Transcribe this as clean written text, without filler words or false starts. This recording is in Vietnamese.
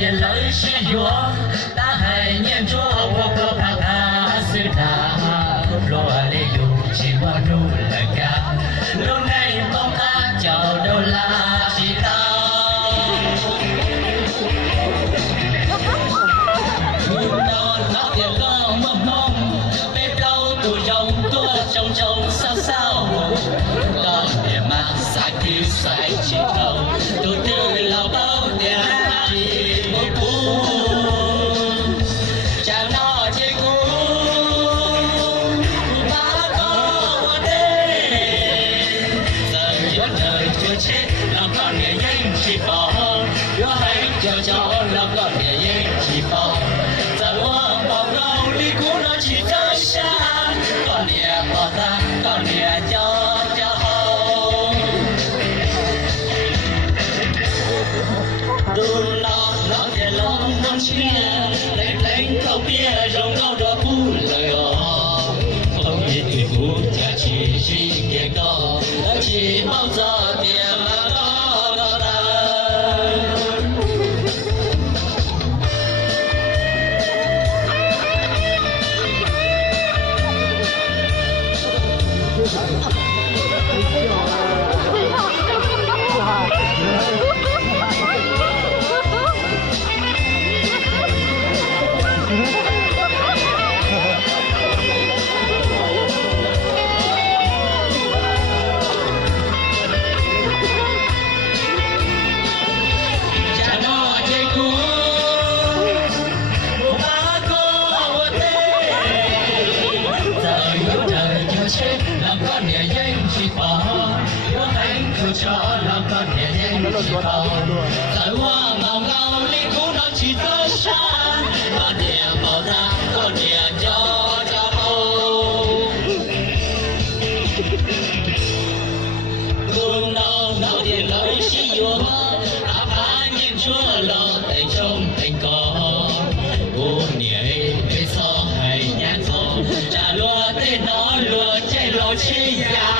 点泪是弱，大海念着我可怕它是大，落泪有情我入了家，lúc này mong ta chờ đâu là chỉ tao. Nó tiền lo mong mong, biết đâu tụi rồng tua trông sao sao. Đó để mà sai cứu sai chỉ cầu, tụi tư lao bao tiền chỉ một cuốn. Chẳng nó chỉ cuốn, má có đêm. Giờ giữa đời chưa chết, nó còn nghe nhanh chỉ bỏ. Đưa hãy cho nó còn nghe nhanh chỉ bỏ. Giờ hoa bỏ gâu đi cũ nó chỉ rơi xa. Còn nhẹ bỏ ta, còn nhẹ cho hầu. Đu nó để lòng nông chia. Lấy câu bia rồng câu đó cũ lời họ. Không biết tùy phú chả chỉ kia có. Chỉ bao giờ tiền mà có đó ta. Cho lòng con nhẹ nhàng chỉ bỏ. Tại hoa màu ngao ly cũ nó chỉ tới xa. Con nhẹ bỏ ra, con nhẹ cho hầu. Gương nó tiền lợi chỉ vô. Áp phá nhìn chúa lo tay trong thành có. Cô nhẹ về so hay nhãn so. Trả lúa tên nó lúa chạy lúa chi nhà.